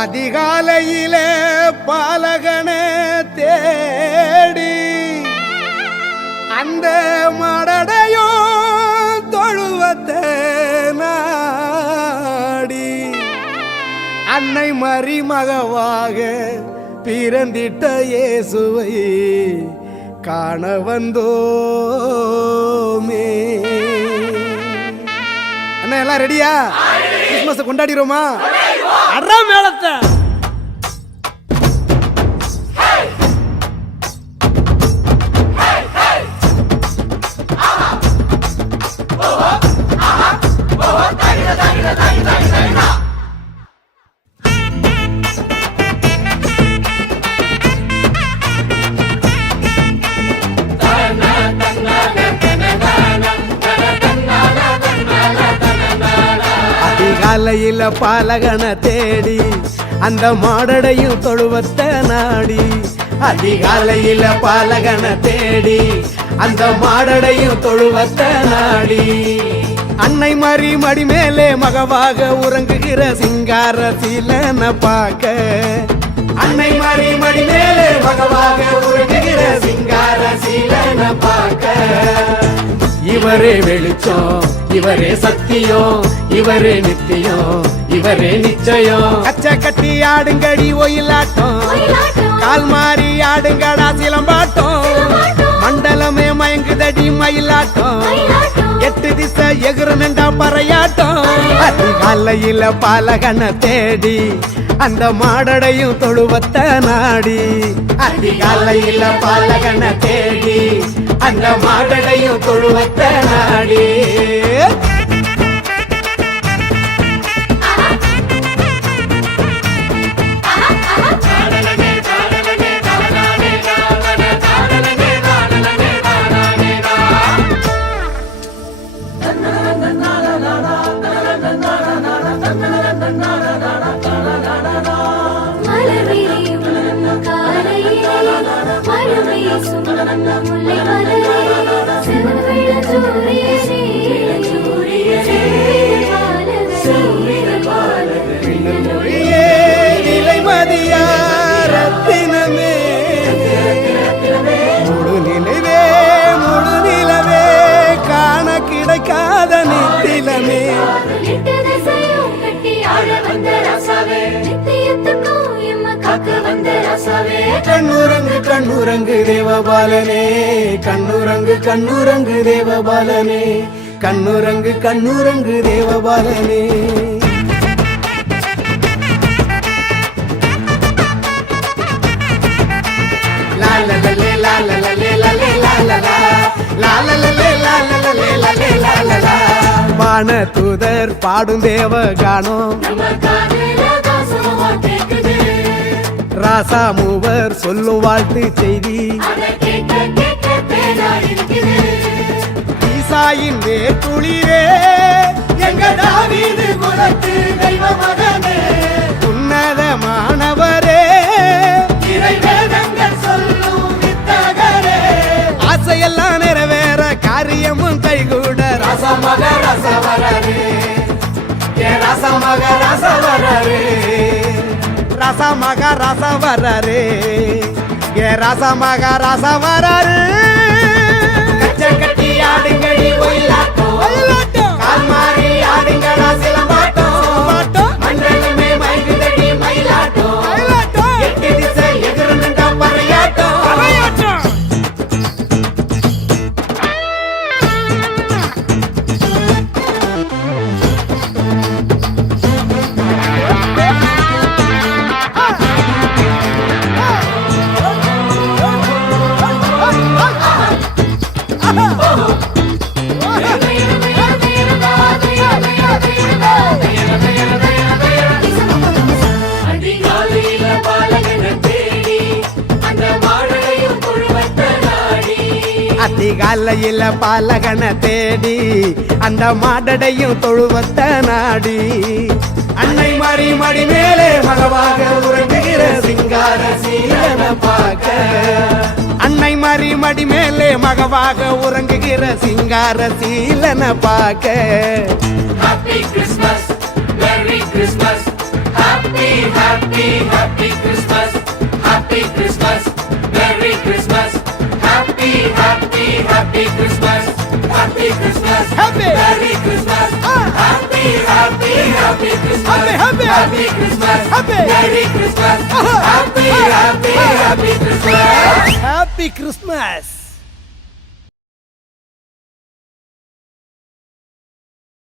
அதிகாலையிலே பாலகன தேடி அந்த மடடையோ தொழுவத்தை நாடி அன்னை மரிமகவாக பிறந்திட்ட இயேசுவை காண வந்தோமே. அண்ணா எல்லாம் ரெடியா? கிறிஸ்மஸ் கொண்டாடிரோமா? அறா மேளத்தை அதிகாலையில பாலகன தேடி அந்த மாடடையும் தொழுவத்தை நாடி அதிகாலையில பாலகன தேடி அந்த மாடடையும் தொழுவத்தை நாடி அன்னை மரி மடி மேலே மகவாக உறங்குகிற சிங்கார சீலன பார்க்க அன்னை மரி மடி மேலே மகவாக உறங்குகிற சிங்கார சீலன பார்க்க இவரே வெளிச்சம், இவரே சத்தியம், இவரே நித்தியம், இவரே நிச்சயம். கச்ச கட்டி ஆடுங்கடி ஒயிலாட்டம், கால் மாறி ஆடுங்கடா சிலம்பாட்டம், மண்டலமே மயங்குதடி மயிலாட்டம், எட்டு திசை எகுறனண்டா பறையாட்டம். அதிகாலையில பாலகன தேடி அந்த மாடடையும் தொழுவத்தை நாடி அதிகாலையில பாலகன தேடி அந்த மாடடையும் தொழுவத்தை நாடி ரத்தினமே முழு நினைவே முழு நிலவே காண கிடைக்காத நித்திலமே கண்ணுரங்கு கண்ணுரங்கு தேவபாலனே கண்ணுரங்கு கண்ணுரங்கு தேவபாலனே கண்ணுரங்கு கண்ணுரங்கு தேவபாலனே. வான தூதர் பாடும் தேவ காணோம் ராசா மூவர் சொல்லும் வாழ்த்து செய்தி ஈசாயின் வேற்றுளிரே எங்க தாவீது குலத்து தெய்வ மகனே உன்னதமானவரே இறைவேதங்கள் சொல்லும் வித்தகரே ஆசையெல்லாம் நிறைவேற காரியமும் கைகூட ரசமக ரசவரரே ரசமக ரசவரரே ரசமக ரசவரரே ரசமக ரசவரரே. கச்ச கட்டி ஆடுங்கடி ஒயிலாட்டம் கால் மாறி ஆடுங்கடா சிலம்பாட்டம் மண்டலமே மயங்குதடி மயிலாட்டம் எட்டு திசை எகுறனண்டா பறையாட்டம். அதிகாலையில பாலகன தேடி அந்த மாடடையும் தொழுவத்தை நாடி அன்னை மரி மடி மேலே மகவாக உறங்குகிற சிங்கார சீலன பார்க்க அன்னை மரி மடி மேலே மகவாக உறங்குகிற சிங்கார சீலன பார்க்க. Happy Christmas, Merry Christmas, Happy happy, happy Christmas. Happy Christmas. Merry Christmas. Happy, happy, happy Christmas. Happy Christmas. Happy. Merry Christmas. Happy, happy, happy Christmas. Happy, happy. Happy Christmas. Happy. Merry Christmas. Happy, happy, happy Christmas. Happy Christmas.